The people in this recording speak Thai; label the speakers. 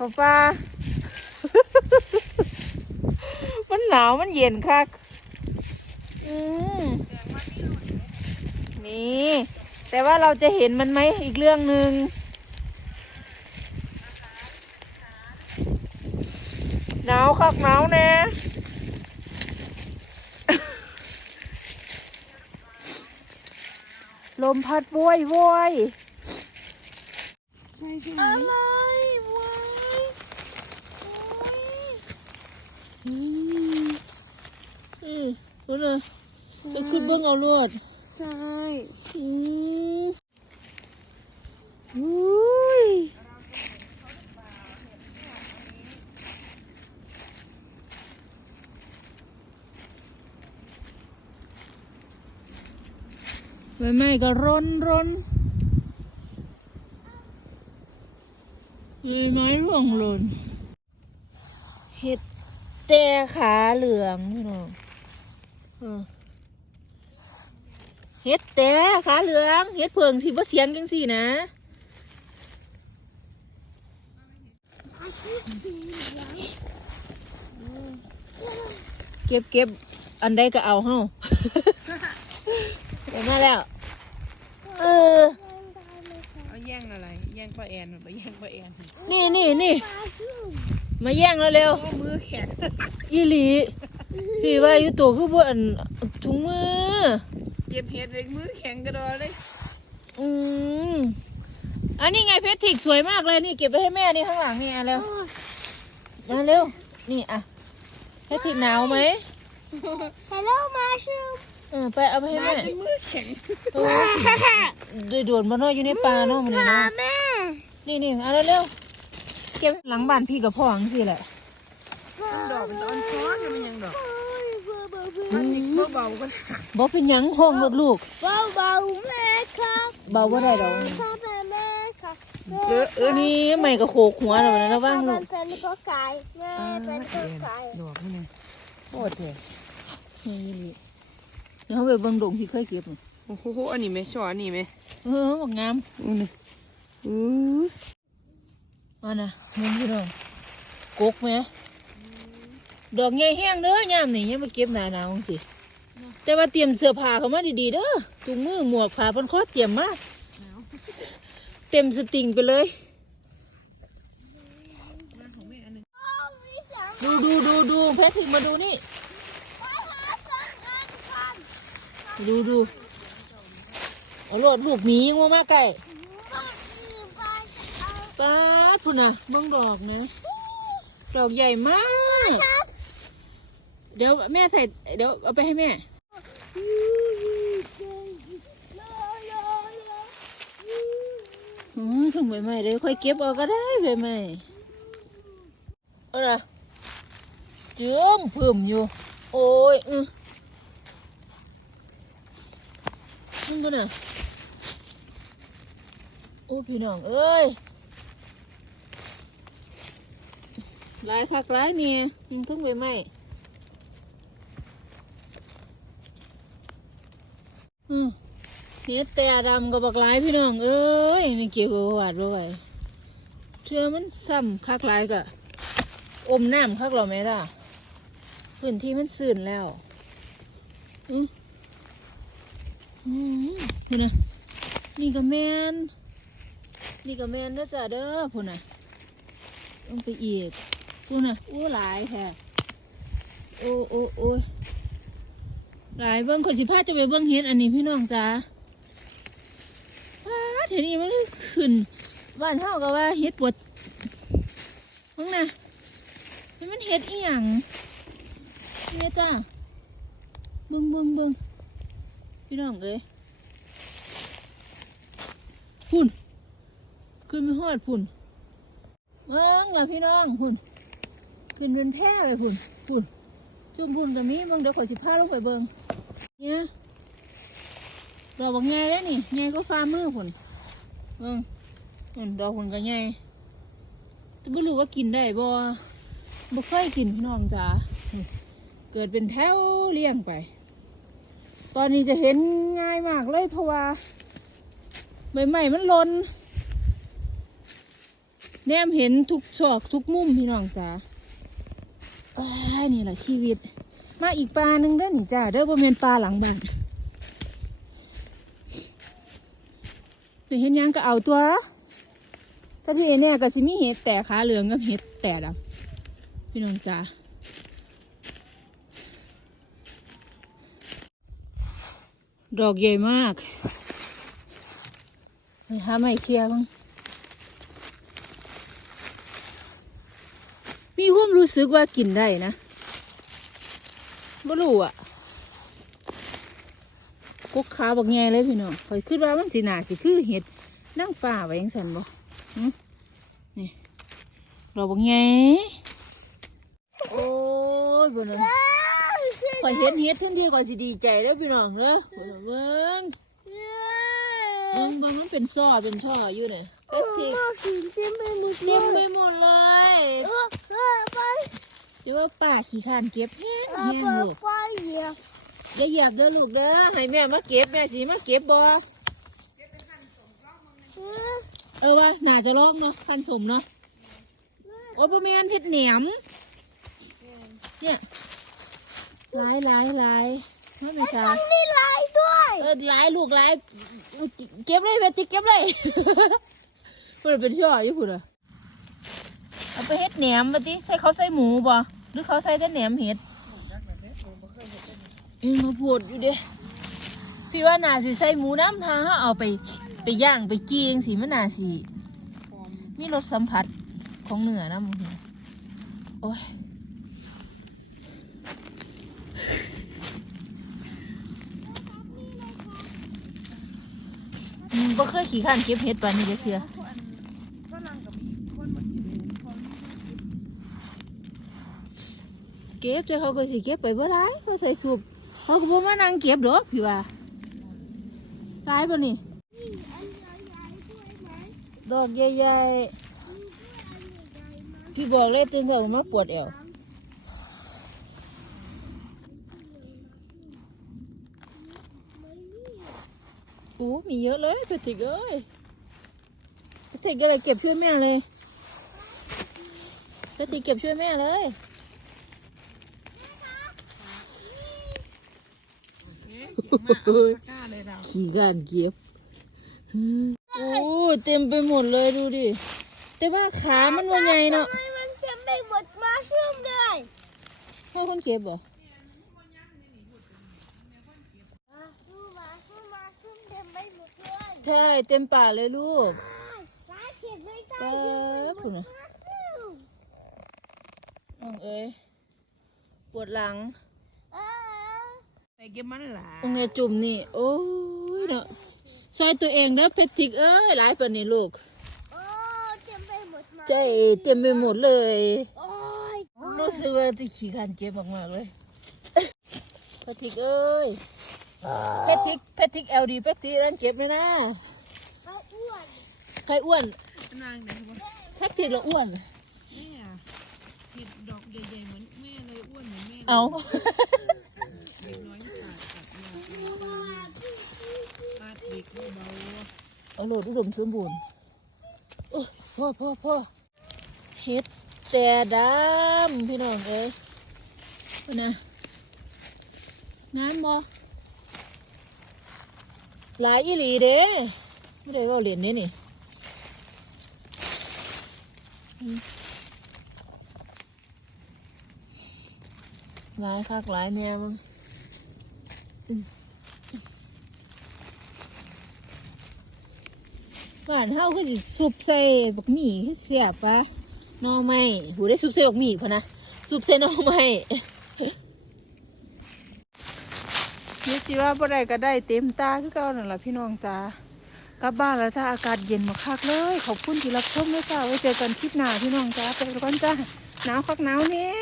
Speaker 1: ฟ้าฟ้ามันหนาวมันเย็นคักอืมมีแต่ว่าเราจะเห็นมันไหมอีกเรื่องหนึ่งหนาวคักหนาวแน่ลมพัดโวยโวย
Speaker 2: ใช่ใช่
Speaker 1: อะไรโวยอืมอื มรู้เลยไปขึ้นเบิ้งเอาลวด
Speaker 2: ใช่
Speaker 1: อืมอุ้ยใบไม้ก็ร่นร่นใบไม้ร่วงหล่นเห็ดแต่ขาเหลืองพี่น้อง เออเฮ็ดแต่ขาเหลืองเฮ็ดเพิงที่บ่เสียงจังสี่นะเก็บเก็บอันใดก็เอาเฮาเดี๋ยวมาแล้ว เออ
Speaker 2: เอาแย่งอะไร แย่งป้าแอนไปแย่งป้าแอน
Speaker 1: นี่นี่นี่มาแย่งแล้วเร็ว
Speaker 2: โอ้มือแข็ง
Speaker 1: อีหลี พี่ว่าอยู่ตัวคือบ่อันถุงมือ
Speaker 2: เก็บเห็ดเลยมือแข็งกระโดดเลย
Speaker 1: อืมอันนี้ไงเพชรทิกสวยมากเลยนี่เก็บไปให้แม่นี่ข้างหลังนี่อะเร็วมาเร็ว นี่อะเพชรทิกหนาวไหม
Speaker 3: Hello, mushroom.
Speaker 1: เออไปเอาไปให้แม่
Speaker 2: เป็นมือแข็ง
Speaker 1: เออโดยด่วนมาเนาะอยู่ในป่าเนาะมันนี่เนาะ
Speaker 3: Mama.
Speaker 1: นี่นี่เอาเร็วๆเก็บหลังบ้านพี่กับพ่อจังซี่แหละ
Speaker 2: ดอกมันตอนซ้อนมันยังดอกมันอีกเบาๆกัน
Speaker 1: บ่เป็นหยังห้องรถลูก
Speaker 3: Bobo, Mecca.
Speaker 1: เบาบ่ได้ดอก
Speaker 3: Papa, Mecca.
Speaker 2: เออเออ
Speaker 1: นี่ใหม่ก็โขกหัวแล้วนะระวังลูก
Speaker 3: เป็นก็ไก่แม่เป็นก็ไก่
Speaker 2: ดอกนี่โคตรเลย
Speaker 1: นี่นี่เดี๋ยวเขาไปเบิ่งดงที่เคยเก็บน่ะ
Speaker 2: โอ้โหอันนี้ไหมช้อนอันนี้ไหม
Speaker 1: เออบักงาม
Speaker 2: อู้นี่อู้
Speaker 1: อันน่ะมึงพี่น้องกกไหม ดอกใหญ่แห้งเด้อยามนี่ยังมาเก็บหนาหนาวจังสิแต่ว่าเตรียมเสื้อผ้าเขามาดีๆเด้อถุงมือหมวกผ้าพันคอเตรียมมาเต็มสติงไปเลย ดูดูดูดูแพทริกมาดูนี่ ดูดูเอาโลดลูกหมียังว่ามาใกล้ป้าดพุ่นน่ะเบิ่งดอกนะ ดอกใหญ่มาก เดี๋ยวแม่ใส่ เดี๋ยวเอาไปให้แม่ อืมถุงใบไม้เดี๋ยค่อยเก็บเอาก็ได้ใบไม้เอาล่ะเจือมผื่มอยู่ โอ้ยอือมึงดูน่ะโอ้พี่น้อง เอ้ยลายคักลายเนี่ยทุ่งใบไม้อืม เฮ็ดแต่ดำกับบักหลายพี่น้อง เอ้ยนี่เกี่ยวกับประวัติบ่ไหวเชื่อมันซ้ำคักหลายกะอมน้ำคักหรอแม่ล่ะพื้นที่มันสื่นแล้วอืออืมพูดนะนี่ก็แมนนี่ก็แมนเด้อจ้าเด้อพูดนะลงไปอีกพูดนะอู้หลายแท้โอ้โอ้โอ้ หลายเบิ้งคนสิพาจะไปเบิ้งเฮ็ดอันนี้พี่น้องจ้าว้าเดี๋ยวนี้มันขึ้นบ้านเฮาก็ว่าเฮ็ดปวดมึงนะนี่มันเฮ็ดอีหยังเนี่ยจ้าเบิ่งเบิ่งเบิ่งพี่น้องเอ้ยพุ่นขึ้นไปฮอดพุ่นเบิ่งล่ะพี่น้องพุ่นขึ้นเป็นแพร่ไปพุ่นพุ่น จุ่มพุ่นก็มีมึงเดี๋ยวขอสิพาลงไปเบิงเนี่ยดอกบางไงแล้วนี่ไงก็ฟ้ามือผลเบิ่งผลดอกผลก็ไงแต่ไม่รู้ว่ากินได้บ่บ่เคยกินพี่น้องจ้าเกิดเป็นแถวเลี้ยงไป ตอนนี้จะเห็นง่ายมากเลยเพราะว่าใบไม้มันลนแนมเห็นทุกซอกทุกมุมพี่น้องจ้า อ้านี่แหละชีวิต มาอีกปลาหนึ่งเด้อนี่จ้าเด้อบ่แม่นปลาหลังบ้านได้เห็นยังก็เอาตัว ถ้าที่แน่ก็สิมีเห็ดแต่ขาเหลืองกับเห็ดแต่ดำพี่น้องจ้าดอกใหญ่มากไปหาไม่เคลียร์บ้าง มีความรู้สึกว่ากินได้นะบ่รู้อะกุกขาบักแงเลยพี่น้องคอยคิดว่ามันสิหนาสิคือเห็ดนั่งป่าไว้ยังสันบ่นี่เราบังไงโอ้ยบนนั้นข่อยเห็นเฮ็ดเทันทีก่อนสิดีใจแล้วพี่น้องเด้อเบิ่งเบิ่งเบิ่งมันเป็นซ้อเป็นช่ออยู่เนี่ยก็สิ
Speaker 3: มาถึงเต็มไปหมดเล
Speaker 1: เต็มไป
Speaker 3: ย
Speaker 1: หมดเลย
Speaker 3: เออเออไป
Speaker 1: เดี๋ยวว่าป้าขี้ข้านเก็บแห้ง
Speaker 3: เออ
Speaker 1: แห้ง
Speaker 3: ไป
Speaker 1: ลูก
Speaker 3: ไปเหยียบ
Speaker 1: อย่าเหยียบเด้อลูกเด้อให้แม่มาเก็บแม่สิมาเก็บบ่
Speaker 3: เออ
Speaker 1: เออว่าน่าจะลองเนาะพันสมเนาะโอ้ยบ่แม่นเฮ็ดแหนมเนี่ยหลายหลายหลายไม่ไม่จ้า
Speaker 3: ต้องมีลายด้วย
Speaker 1: เออหลายลูกหลายเก็บเลยแม่ติ๊กเก็บเลยเพื่อนเป็นช่ออยู่พุ่นอะเอาไปเฮ็ดแหนมมาติใส่เขาใส่หมูบ่ หรือเขาใส่แต่แหนมเห็ดเอ็งมาพูดอยู่เด้พี่ว่าน่าสิใส่หมูน้ำทางเขาเอาไป ไปย่างไปกีงสิมันน่าสิมีรสสัมผัสของเหนือนะมึงโอ้ยอืมบ่เคยขี่ข้านเก็บเห็ดปานนี้เด้อเถื่อ
Speaker 2: ฝรั่งกับคนมากินคน
Speaker 1: เก็บแต่เขาก็สิเก็บไปเบ่หลายเขาใส่สูบเขาก็บ่มานั่งเก็บดอกพี่ว่าตายบ่นี่
Speaker 3: นี่ด
Speaker 1: อกใหญ่
Speaker 3: นี่ด้วยอันใหญ่ๆ
Speaker 1: พี่บอกเลยตื่นเช้ามาปวดเอวโอ้มีเยอะเลยเพติกเอ้ยเพติกอะไรเก็บช่วยแม่เลยเพติกเก็บช่วยแม่เลย
Speaker 2: มาเอาตะ กร้าเลยเรา
Speaker 1: ขี่การเก็บอืมโอ้เต็มไปหมดเลยดูดิ แต่ว่าขามันว่าไงเนาะ
Speaker 3: ทำไมมันเต็มไปหมดมาชุ่มเลย
Speaker 1: พ่อคนเก็บเหรอ
Speaker 3: มาชุ่มมาชุ่มมาชุ่มเต็มไปหมดเลย
Speaker 1: ใช่เต็มป่าเลยลูก
Speaker 3: ลายเก็บไม่ได้
Speaker 1: ป๊า
Speaker 3: เยอะ
Speaker 1: บ
Speaker 3: ไป
Speaker 1: พุ่น
Speaker 3: หม
Speaker 1: น่ะ
Speaker 3: ดมาชุ่ม
Speaker 1: น้องเอ้ยปวดหลัง
Speaker 3: เออ
Speaker 2: ไปเก็บมันหลา
Speaker 1: องค์เนี่ยจุ่มนี่ โอ้ยเนาะซอยตัวเองเด้อเพชรทิกเอ้ยหลายปานนี่ลูก
Speaker 3: โอ้เต็มไปหมดมา
Speaker 1: ใจเต็มไปหมดเลย
Speaker 3: โอ้ย
Speaker 1: รู้สึกว่าที่ขี้ขันเก็บมากๆเลยเพชรทิกเอ้ยเพชรทิกเพชรทิกเอลดีเพชรทิกนั่นเก็บเลยนะ
Speaker 3: เขาอ้วน
Speaker 1: ใครอ้วน
Speaker 2: นางเนี่ยว่า
Speaker 1: แพ็กทิกละอ้วน
Speaker 2: เนี่ยผิดดอกใหญ่ๆเหมือนแม่เลยอ้วนเหมือนแม่
Speaker 1: เอา
Speaker 2: เด็กน้อยขาดตัดมาตัด เอา
Speaker 1: โหลดอุดมสมบูรณ์โอ้พ่อพ่อพ่อเฮ็ดแต่ดำพี่น้องเอ้ยนะงามบ่หลายอีหลีเด้ไม่ได้ก็เหรียญนี้นี่หลายคักหลายแนวมึง บ้านเฮาคือสิซุปใส่บักหมี่เสียบปะหน่อไม้หูได้ซุปใส่บักหมี่พะนะซุปใส่หน่อไม้นี่สิว่าบ่ได้ก็ได้เต็มตาคือเก่านั่นล่ะพี่น้องจ้ากลับบ้านแล้วจ้าอากาศเย็นมากคักเลย ขอบคุณที่รับชมด้วยจ้าไว้เจอกันคลิปหน้าพี่น้องจ้าไปแล้วกันจ้าหนาวคักหนาวแน่